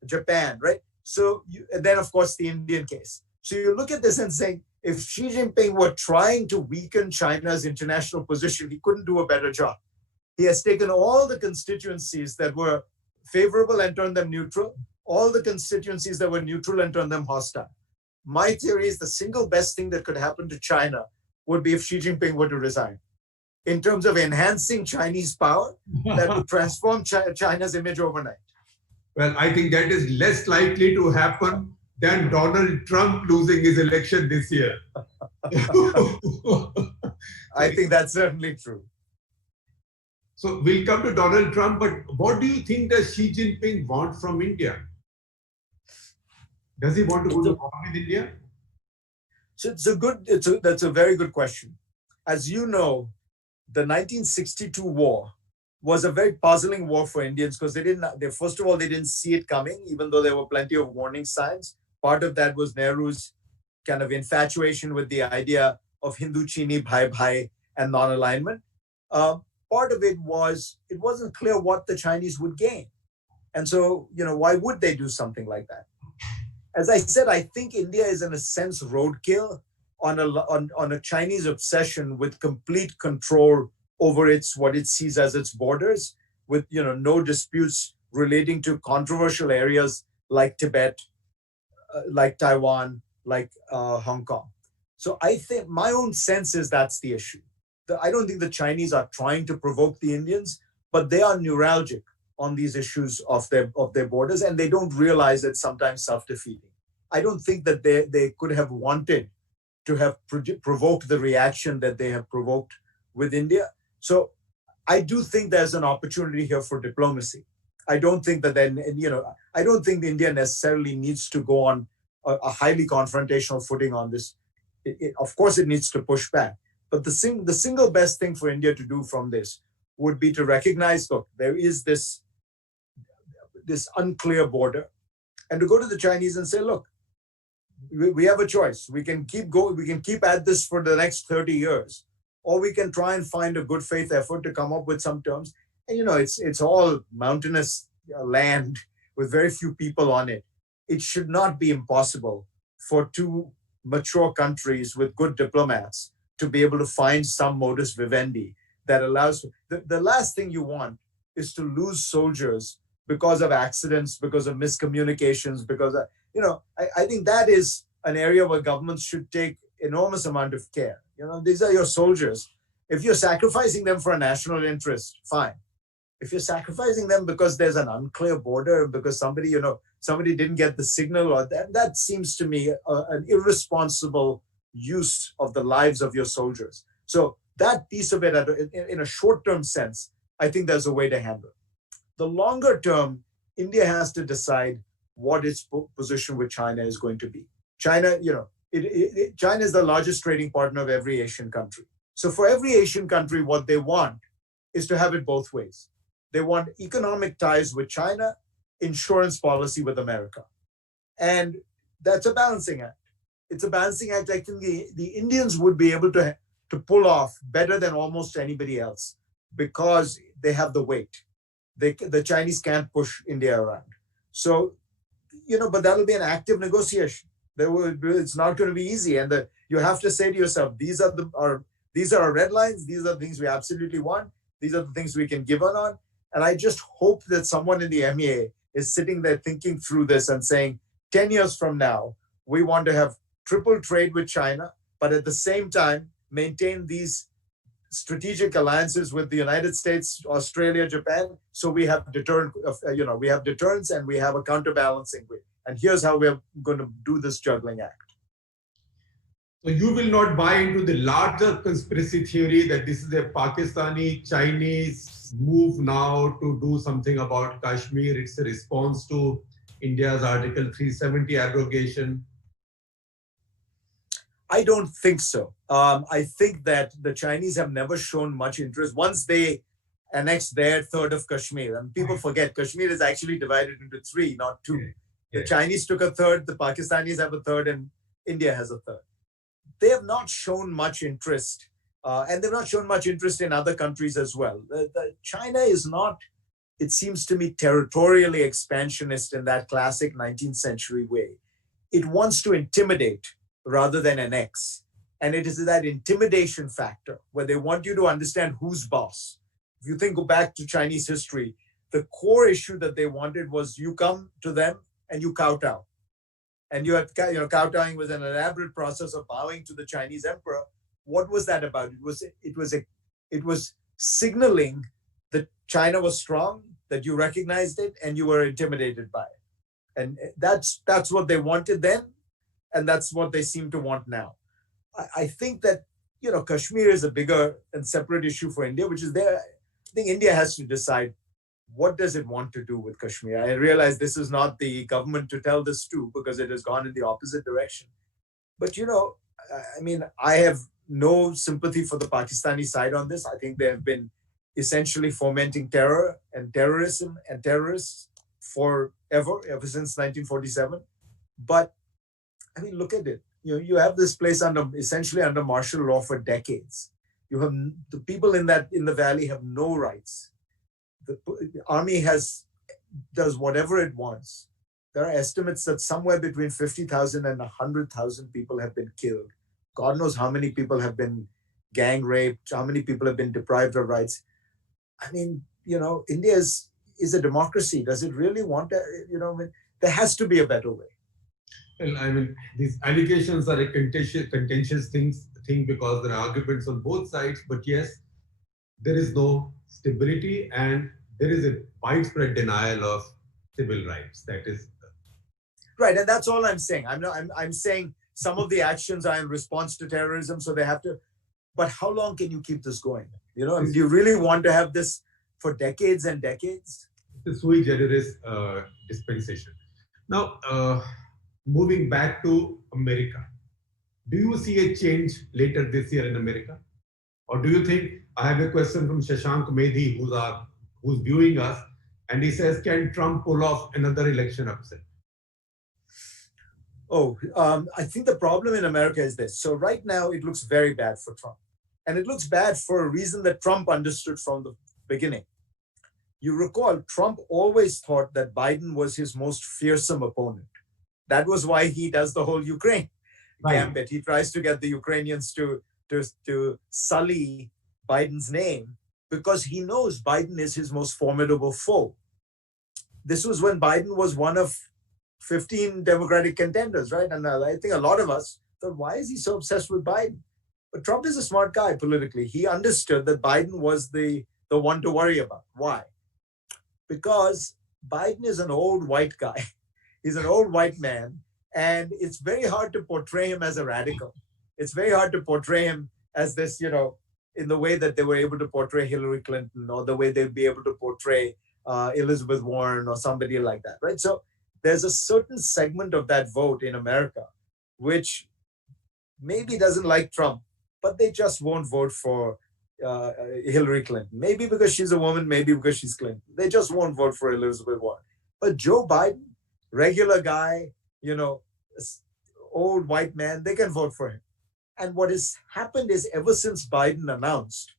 Japan, right? So and then, of course, the Indian case. So you look at this and say, if Xi Jinping were trying to weaken China's international position, he couldn't do a better job. He has taken all the constituencies that were favorable and turned them neutral, all the constituencies that were neutral and turned them hostile. My theory is the single best thing that could happen to China would be if Xi Jinping were to resign. In terms of enhancing Chinese power, that would transform China's image overnight. Well, I think that is less likely to happen than Donald Trump losing his election this year. I think that's certainly true. So we'll come to Donald Trump, but what do you think does Xi Jinping want from India? Does he want to go to war with India? So that's a very good question. As you know, the 1962 war was a very puzzling war for Indians because first of all, they didn't see it coming, even though there were plenty of warning signs. Part of that was Nehru's kind of infatuation with the idea of Hindu Chini Bhai Bhai and non-alignment. Part of it wasn't clear what the Chinese would gain. And so, why would they do something like that? As I said, I think India is in a sense roadkill on a Chinese obsession with complete control over what it sees as its borders, with no disputes relating to controversial areas like Tibet, like Taiwan, like Hong Kong. So I think my own sense is that's the issue. I don't think the Chinese are trying to provoke the Indians, but they are neuralgic on these issues of their borders, and they don't realize it's sometimes self-defeating. I don't think that they could have wanted to have provoked the reaction that they have provoked with India. So I do think there's an opportunity here for diplomacy. I don't think that I don't think India necessarily needs to go on a highly confrontational footing on this. Of course, it needs to push back. But the single best thing for India to do from this would be to recognize, look, there is this unclear border, and to go to the Chinese and say, look, we have a choice. We can keep going. We can keep at this for the next 30 years, or we can try and find a good faith effort to come up with some terms. And it's all mountainous land with very few people on it. It should not be impossible for two mature countries with good diplomats to be able to find some modus vivendi that allows. The last thing you want is to lose soldiers because of accidents, because of miscommunications, because of, I think that is an area where governments should take enormous amount of care. These are your soldiers. If you're sacrificing them for a national interest, fine. If you're sacrificing them because there's an unclear border, because somebody didn't get the signal, or that seems to me an irresponsible use of the lives of your soldiers. So that piece of it, in a short-term sense, I think there's a way to handle it. The longer term, India has to decide what its position with China is going to be. China, China is the largest trading partner of every Asian country. So for every Asian country, what they want is to have it both ways. They want economic ties with China, insurance policy with America. And that's a balancing act. It's a balancing act I think the Indians would be able to pull off better than almost anybody else, because they have the weight. The Chinese can't push India around. So, but that'll be an active negotiation. It's not going to be easy. And you have to say to yourself, these are our red lines. These are the things we absolutely want. These are the things we can give on. And I just hope that someone in the MEA is sitting there thinking through this and saying, 10 years from now, we want to have triple trade with China, but at the same time, maintain these strategic alliances with the United States, Australia, Japan. So we have deterrence and we have a counterbalancing way. And here's how we're going to do this juggling act. So you will not buy into the larger conspiracy theory that this is a Pakistani-Chinese move now to do something about Kashmir. It's a response to India's Article 370 abrogation. I don't think so. I think that the Chinese have never shown much interest. Once they annexed their third of Kashmir, and people forget, Kashmir is actually divided into three, not two. The Chinese took a third, the Pakistanis have a third, and India has a third. They have not shown much interest, and they've not shown much interest in other countries as well. China is not, it seems to me, territorially expansionist in that classic 19th century way. It wants to intimidate rather than annex. And it is that intimidation factor where they want you to understand who's boss. If you go back to Chinese history, the core issue that they wanted was you come to them and you kowtow. And you had, kowtowing was an elaborate process of bowing to the Chinese emperor. What was that about? It was signaling that China was strong, that you recognized it, and you were intimidated by it. And that's what they wanted then, and that's what they seem to want now. I think that Kashmir is a bigger and separate issue for India, which is there. I think India has to decide, what does it want to do with Kashmir? I realize this is not the government to tell this to, because it has gone in the opposite direction. But I have no sympathy for the Pakistani side on this. I think they have been essentially fomenting terror and terrorism and terrorists ever since 1947. But look at it. You have this place essentially under martial law for decades. You have the people in the valley have no rights. The army does whatever it wants. There are estimates that somewhere between 50,000 and 100,000 people have been killed God knows how many people have been gang raped, how many people have been deprived of rights. I mean, India is a democracy. Does it really want to, there has to be a better way. Well, I mean, these allegations are a contentious thing because there are arguments on both sides. But yes, there is no stability and there is a widespread denial of civil rights. That is right, and that's all I'm saying. I'm saying some of the actions are in response to terrorism, so they have to. But how long can you keep this going? Do you really want to have this for decades and decades? the sui generis dispensation. Now, moving back to America, do you see a change later this year in America? Or do you think, I have a question from Shashank Medhi, who's viewing us, and he says, can Trump pull off another election upset? I think the problem in America is this. So right now, it looks very bad for Trump. And it looks bad for a reason that Trump understood from the beginning. You recall, Trump always thought that Biden was his most fearsome opponent. That was why he does the whole Ukraine gambit. He tries to get the Ukrainians to sully Biden's name because he knows Biden is his most formidable foe. This was when Biden was one of 15 Democratic contenders, right? And I think a lot of us thought, why is he so obsessed with Biden? But Trump is a smart guy politically. He understood that Biden was the one to worry about. Why? Because Biden is an old white guy. He's an old white man. And it's very hard to portray him as a radical. It's very hard to portray him as this, in the way that they were able to portray Hillary Clinton or the way they'd be able to portray Elizabeth Warren or somebody like that, right? So there's a certain segment of that vote in America which maybe doesn't like Trump, but they just won't vote for Hillary Clinton. Maybe because she's a woman, maybe because she's Clinton. They just won't vote for Elizabeth Warren. But Joe Biden, regular guy, old white man, they can vote for him. And what has happened is ever since Biden announced,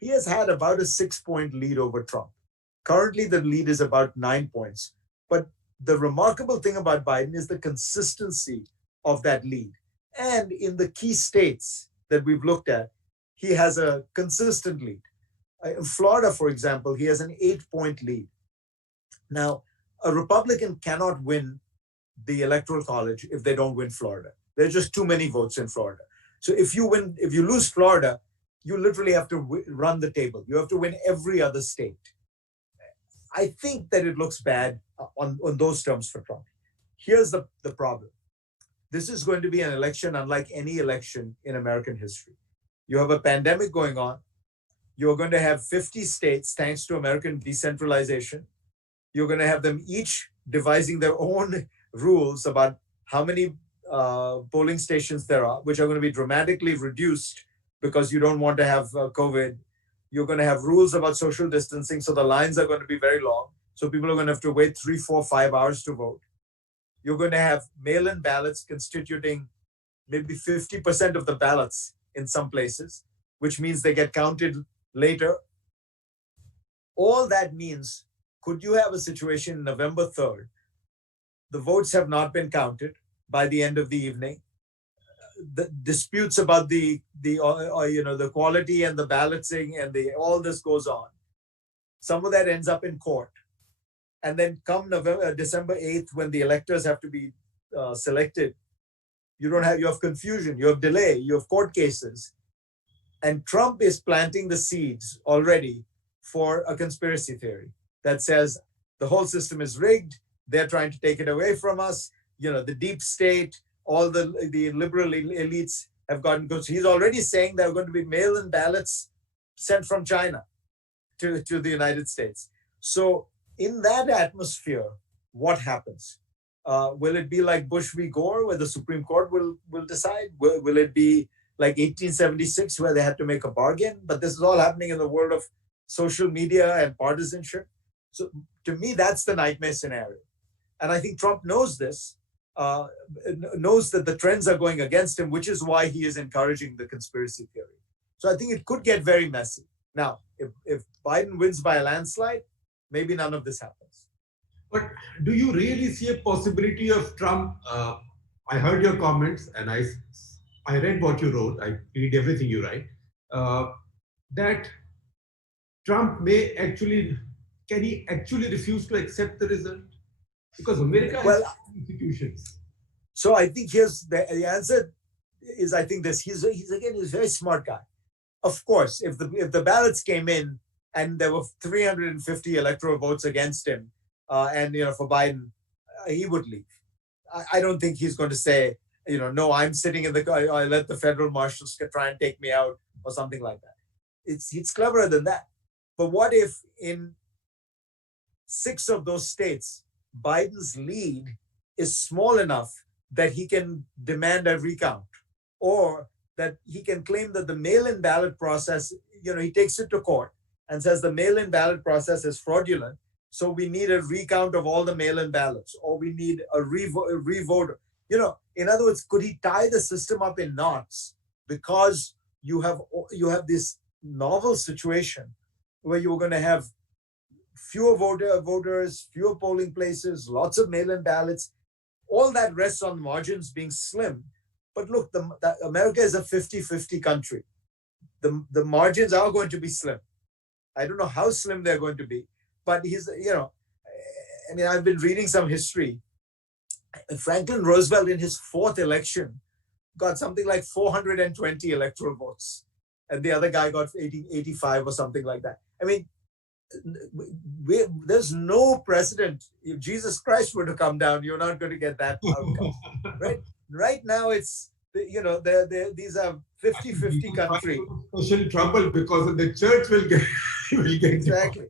he has had about a 6-point lead over Trump. Currently, the lead is about 9 points. But the remarkable thing about Biden is the consistency of that lead. And in the key states that we've looked at, he has a consistent lead. In Florida, for example, he has an 8-point lead. Now, a Republican cannot win the Electoral College if they don't win Florida. There are just too many votes in Florida. So if you lose Florida, you literally have to run the table. You have to win every other state. I think that it looks bad on those terms for Trump. Here's the problem. This is going to be an election unlike any election in American history. You have a pandemic going on. You're going to have 50 states, thanks to American decentralization. You're going to have them each devising their own rules about how many polling stations there are, which are going to be dramatically reduced because you don't want to have COVID. You're going to have rules about social distancing, so the lines are going to be very long. So people are going to have to wait 3, 4, 5 hours to vote. You're going to have mail-in ballots constituting maybe 50% of the ballots in some places, which means they get counted later. All that means, could you have a situation November 3rd? The votes have not been counted by the end of the evening. The disputes about the quality and the balloting and all this goes on. Some of that ends up in court. And then come December 8th, when the electors have to be selected, you have confusion, you have delay, you have court cases. And Trump is planting the seeds already for a conspiracy theory that says the whole system is rigged. They're trying to take it away from us. The deep state, all the liberal elites have gotten good. So he's already saying there are going to be mail-in ballots sent from China to the United States. So in that atmosphere, what happens? Will it be like Bush v. Gore, where the Supreme Court will decide? Will it be like 1876, where they had to make a bargain? But this is all happening in the world of social media and partisanship. So to me, that's the nightmare scenario. And I think Trump knows this, knows that the trends are going against him, which is why he is encouraging the conspiracy theory. So I think it could get very messy. Now, if Biden wins by a landslide, maybe none of this happens. But do you really see a possibility of Trump? I heard your comments and I I read what you wrote. I read everything you write. Uh, that Trump may actually, can he actually refuse to accept the result? Because America has Well, institutions. so I think here's the answer is, I think this, he's again, he's a very smart guy. Of course, if the ballots came in and there were 350 electoral votes against him, and for Biden, he would leave. I don't think he's going to say, no, I'm sitting in the car, I let the federal marshals try and take me out or something like that. It's cleverer than that. But what if in 6 of those states, Biden's lead is small enough that he can demand a recount, or that he can claim that the mail-in ballot process, he takes it to court and says the mail-in ballot process is fraudulent, so we need a recount of all the mail-in ballots, or we need a revote. In other words, could he tie the system up in knots, because you have this novel situation where you're going to have fewer voters, fewer polling places, lots of mail-in ballots. All that rests on margins being slim. But look, America is a 50-50 country. The margins are going to be slim. I don't know how slim they're going to be, but I've been reading some history. Franklin Roosevelt, in his 4th election, got something like 420 electoral votes, and the other guy got 85 or something like that. There's no precedent. If Jesus Christ were to come down, you're not going to get that outcome, right? Right now, it's, these are 50-50 country. Social trouble because the church will get exactly.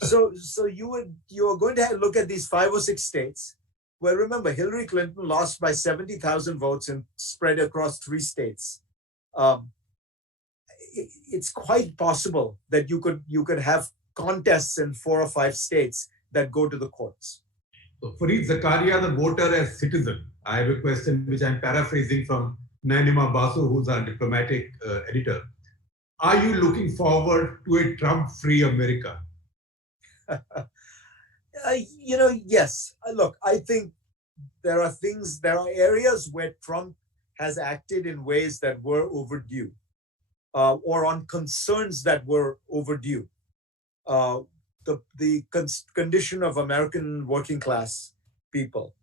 So you're going to look at these 5 or 6 states. Well, remember, Hillary Clinton lost by 70,000 votes and spread across 3 states. It's quite possible that you could have contests in 4 or 5 states that go to the courts. So Fareed Zakaria, the voter as citizen. I have a question which I'm paraphrasing from Nanima Basu, who's our diplomatic editor. Are you looking forward to a Trump-free America? Yes. Look, I think there are areas where Trump has acted in ways that were overdue, or on concerns that were overdue. The condition of American working class people,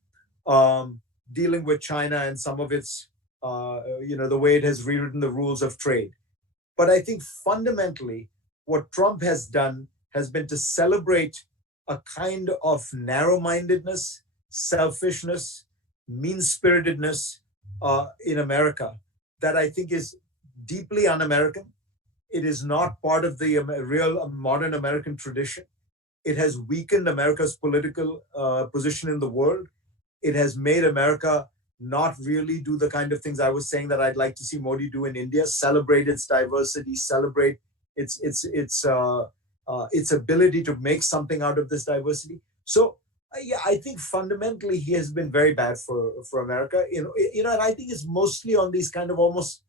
dealing with China and some of its, the way it has rewritten the rules of trade. But I think fundamentally, what Trump has done has been to celebrate a kind of narrow-mindedness, selfishness, mean-spiritedness in America that I think is deeply un-American. It is not part of the real modern American tradition. It has weakened America's political position in the world. It has made America not really do the kind of things I was saying that I'd like to see Modi do in India: celebrate its diversity, celebrate its ability to make something out of this diversity. So I think fundamentally he has been very bad for America. And I think it's mostly on these kind of almost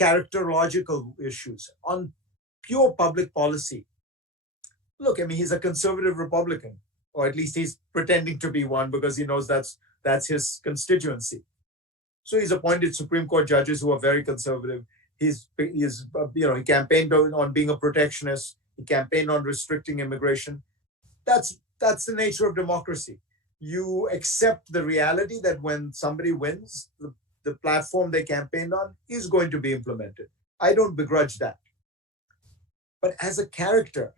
characterological issues. On pure public policy, look, he's a conservative Republican, or at least he's pretending to be one, because he knows that's his constituency. So he's appointed Supreme Court judges who are very conservative. He campaigned on being a protectionist. He campaigned on restricting immigration. That's the nature of democracy. You accept the reality that when somebody wins, the platform they campaigned on is going to be implemented. I don't begrudge that. But as a character,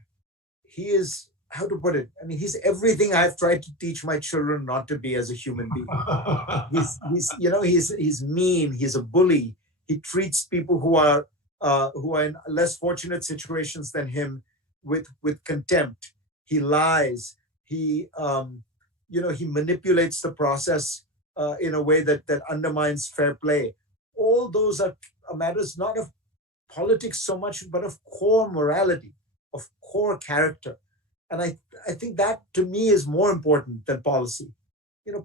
he is, how to put it? He's everything I've tried to teach my children not to be as a human being. He's mean. He's a bully. He treats people who are in less fortunate situations than him with contempt. He lies. He manipulates the process in a way that undermines fair play. All those are matters not of politics so much, but of core morality, of core character. And I think that, to me, is more important than policy.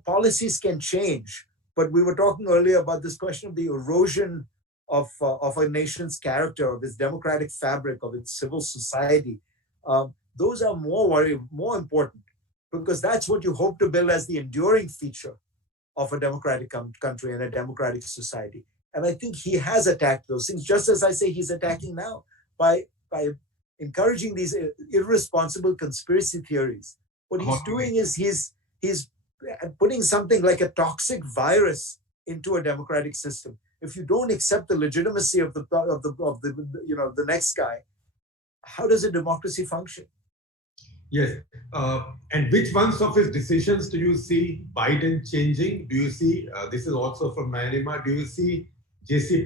Policies can change, but we were talking earlier about this question of the erosion of a nation's character, of its democratic fabric, of its civil society. Those are more important, because that's what you hope to build as the enduring feature of a democratic country and a democratic society. And I think he has attacked those things, just as I say he's attacking now by encouraging these irresponsible conspiracy theories. What he's doing is he's putting something like a toxic virus into a democratic system. If you don't accept the legitimacy of the the next guy, how does a democracy function? Yes. And which ones of his decisions do you see Biden changing? Do you see, this is also from Myanmar, do you see JC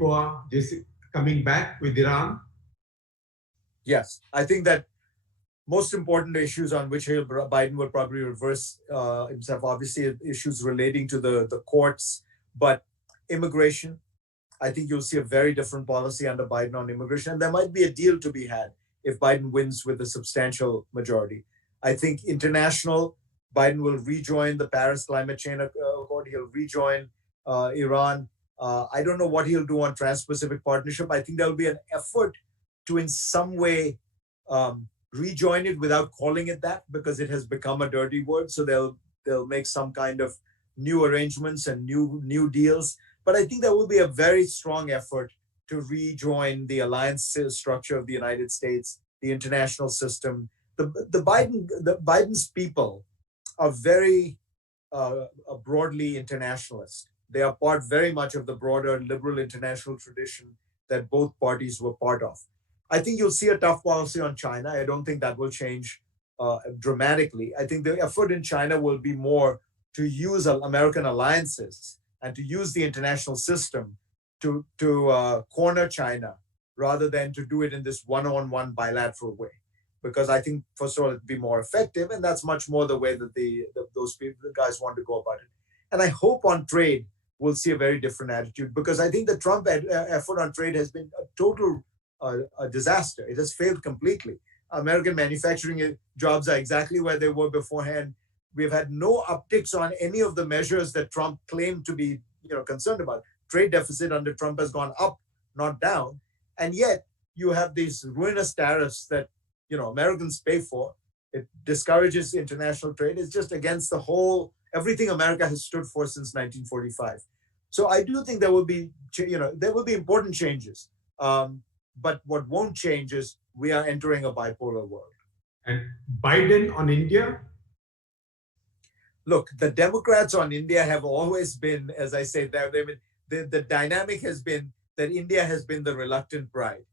coming back with Iran? Yes, I think that most important issues on which Biden will probably reverse himself, obviously issues relating to the courts, but immigration, I think you'll see a very different policy under Biden on immigration. And there might be a deal to be had if Biden wins with a substantial majority. I think international, Biden will rejoin the Paris Climate Change Accord. He'll rejoin Iran. I don't know what he'll do on Trans-Pacific Partnership. I think there'll be an effort to in some way rejoin it without calling it that, because it has become a dirty word. So they'll make some kind of new arrangements and new deals. But I think there will be a very strong effort to rejoin the alliance structure of the United States, the international system. The Biden's people are very broadly internationalist. They are part very much of the broader liberal international tradition that both parties were part of. I think you'll see a tough policy on China. I don't think that will change dramatically. I think the effort in China will be more to use American alliances and to use the international system to corner China rather than to do it in this one-on-one bilateral way. Because I think, first of all, it'd be more effective, and that's much more the way that those guys want to go about it. And I hope on trade, we'll see a very different attitude, because I think the Trump effort on trade has been a total disaster. It has failed completely. American manufacturing jobs are exactly where they were beforehand. We've had no upticks on any of the measures that Trump claimed to be concerned about. Trade deficit under Trump has gone up, not down. And yet you have these ruinous tariffs that Americans pay for. It discourages international trade. It's just against the whole, everything America has stood for since 1945. So I do think there will be important changes. But what won't change is we are entering a bipolar world. And Biden on India? Look, the Democrats on India have always been, as I say, the dynamic has been that India has been the reluctant bride.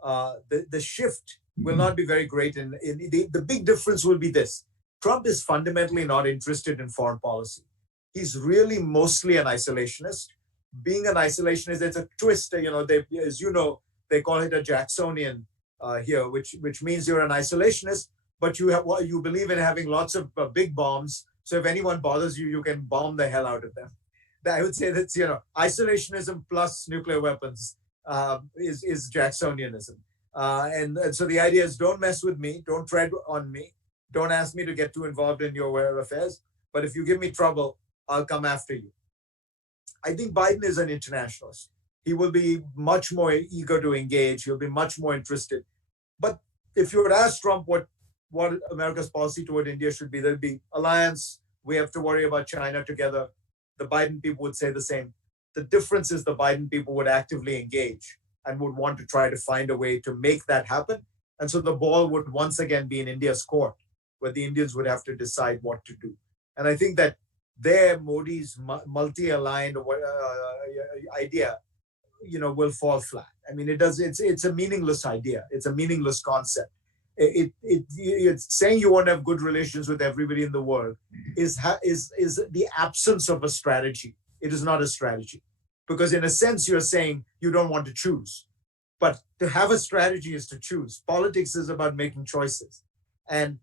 The shift will not be very great. The big difference will be this. Trump is fundamentally not interested in foreign policy. He's really mostly an isolationist. Being an isolationist, it's a twist. They call it a Jacksonian here, which means you're an isolationist, but you believe in having lots of big bombs. So if anyone bothers you, you can bomb the hell out of them. I would say that's isolationism plus nuclear weapons is Jacksonianism. And so the idea is, don't mess with me, don't tread on me, don't ask me to get too involved in your affairs. But if you give me trouble, I'll come after you. I think Biden is an internationalist. He will be much more eager to engage. He'll be much more interested. But if you would ask Trump what America's policy toward India should be, there'd be alliance. We have to worry about China together. The Biden people would say the same. The difference is the Biden people would actively engage and would want to try to find a way to make that happen. And so the ball would once again be in India's court, where the Indians would have to decide what to do. And I think that Modi's multi-aligned idea, will fall flat. I mean, it's a meaningless idea. It's a meaningless concept. It's saying you want to have good relations with everybody in the world is the absence of a strategy. It is not a strategy, because in a sense you're saying you don't want to choose, but to have a strategy is to choose. Politics is about making choices, and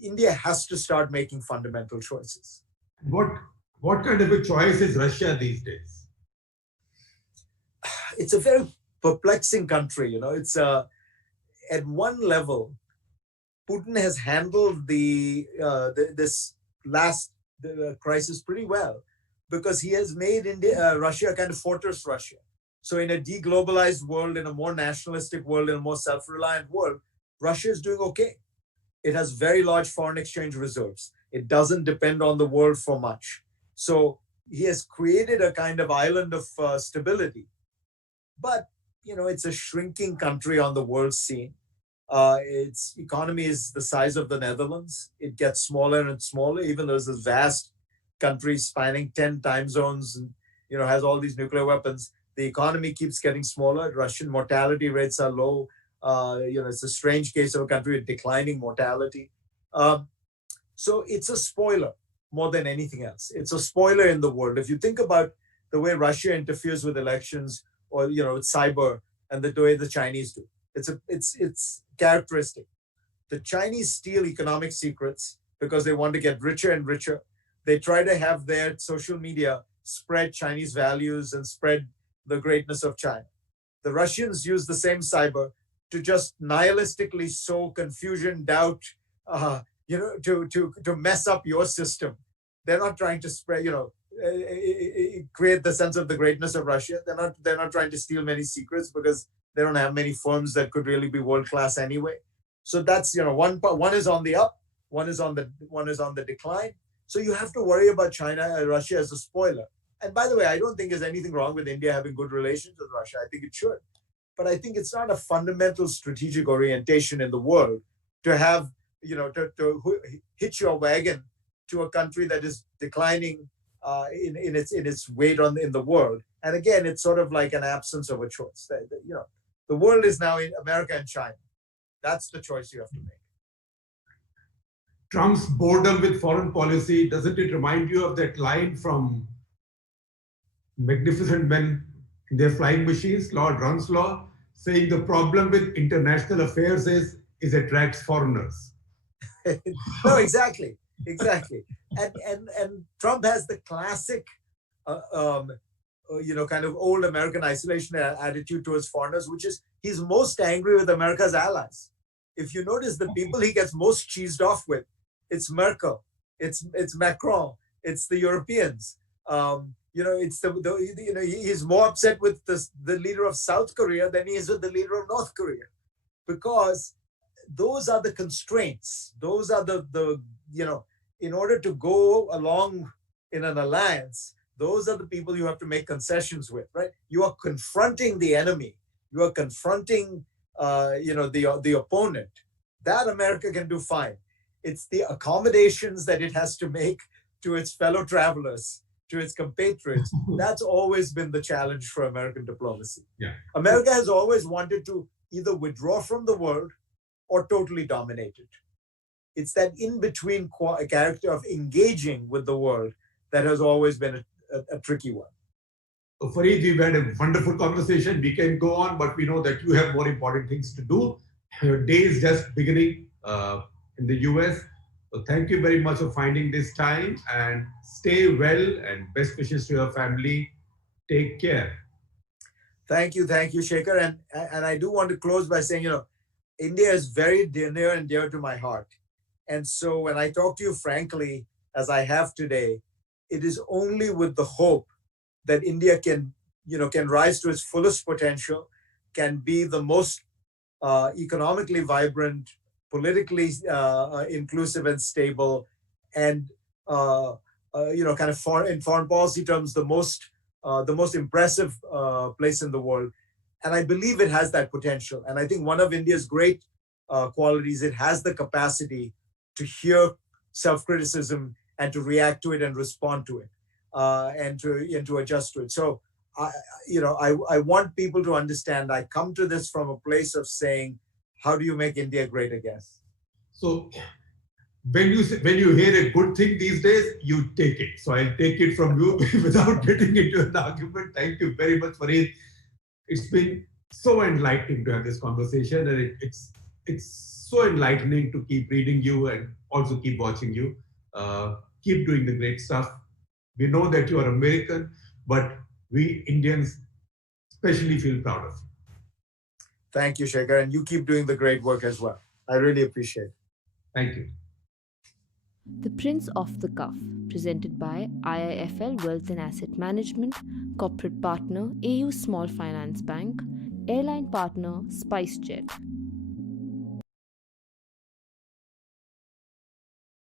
India has to start making fundamental choices. What kind of a choice is Russia these days? It's a very perplexing country. It's at one level, Putin has handled this last crisis pretty well, because he has made Russia a kind of fortress Russia. So in a deglobalized world, in a more nationalistic world, in a more self-reliant world, Russia is doing okay. It has very large foreign exchange reserves. It doesn't depend on the world for much. So he has created a kind of island of stability. but it's a shrinking country on the world scene. Its economy is the size of the Netherlands. It gets smaller and smaller, even though it's this vast country spanning 10 time zones and has all these nuclear weapons. The economy keeps getting smaller. Russian mortality rates are low. It's a strange case of a country with declining mortality. So it's a spoiler more than anything else. It's a spoiler in the world. If you think about the way Russia interferes with elections, or with cyber, and the way the Chinese do, it's characteristic. The Chinese steal economic secrets because they want to get richer and richer. They try to have their social media spread Chinese values and spread the greatness of China. The Russians use the same cyber to just nihilistically sow confusion, doubt, to mess up your system. They're not trying to spread, create the sense of the greatness of Russia. They're not trying to steal many secrets because they don't have many firms that could really be world class anyway. So that's one is on the up, one is on the decline. So you have to worry about China and Russia as a spoiler. And by the way, I don't think there's anything wrong with India having good relations with Russia. I think it should. But I think it's not a fundamental strategic orientation in the world to have, to hitch your wagon to a country that is declining in its weight in the world. And again, it's sort of like an absence of a choice. The world is now in America and China. That's the choice you have to make. Trump's boredom with foreign policy, doesn't it remind you of that line from Magnificent Men in Their Flying Machines, Lord Runslaw, saying the problem with international affairs is it attracts foreigners? No, exactly. And Trump has the classic, kind of old American isolation attitude towards foreigners, which is he's most angry with America's allies. If you notice, the people he gets most cheesed off with, it's Merkel, it's Macron, it's the Europeans. It's he's more upset with the leader of South Korea than he is with the leader of North Korea, because those are the constraints. Those are the in order to go along in an alliance, those are the people you have to make concessions with, right? You are confronting the enemy. You are confronting, the opponent. That America can do fine. It's the accommodations that it has to make to its fellow travelers, to its compatriots. That's always been the challenge for American diplomacy. Yeah. America has always wanted to either withdraw from the world or totally dominate it. It's that in-between character of engaging with the world that has always been a tricky one. Fareed, we've had a wonderful conversation. We can go on, but we know that you have more important things to do. Your day is just beginning in the US. So thank you very much for finding this time, and stay well, and best wishes to your family. Take care. Thank you, Shekhar. And I do want to close by saying, India is very near and dear to my heart. And so when I talk to you frankly, as I have today, it is only with the hope that India can rise to its fullest potential, can be the most economically vibrant, politically inclusive and stable, and in foreign policy terms, the most impressive place in the world. And I believe it has that potential. And I think one of India's great qualities, it has the capacity to hear self-criticism and to react to it and respond to it, and to adjust to it. So, I want people to understand, I come to this from a place of saying, how do you make India great again? So when you hear a good thing these days, you take it. So I'll take it from you without getting into an argument. Thank you very much, Fareed. It's been so enlightening to have this conversation, and it's so enlightening to keep reading you and also keep watching you. Keep doing the great stuff. We know that you are American, but we Indians especially feel proud of you. Thank you, Shekhar, and you keep doing the great work as well. I really appreciate it. Thank you. The Prince Off the Cuff, presented by IIFL Wealth and Asset Management, corporate partner AU Small Finance Bank, airline partner SpiceJet.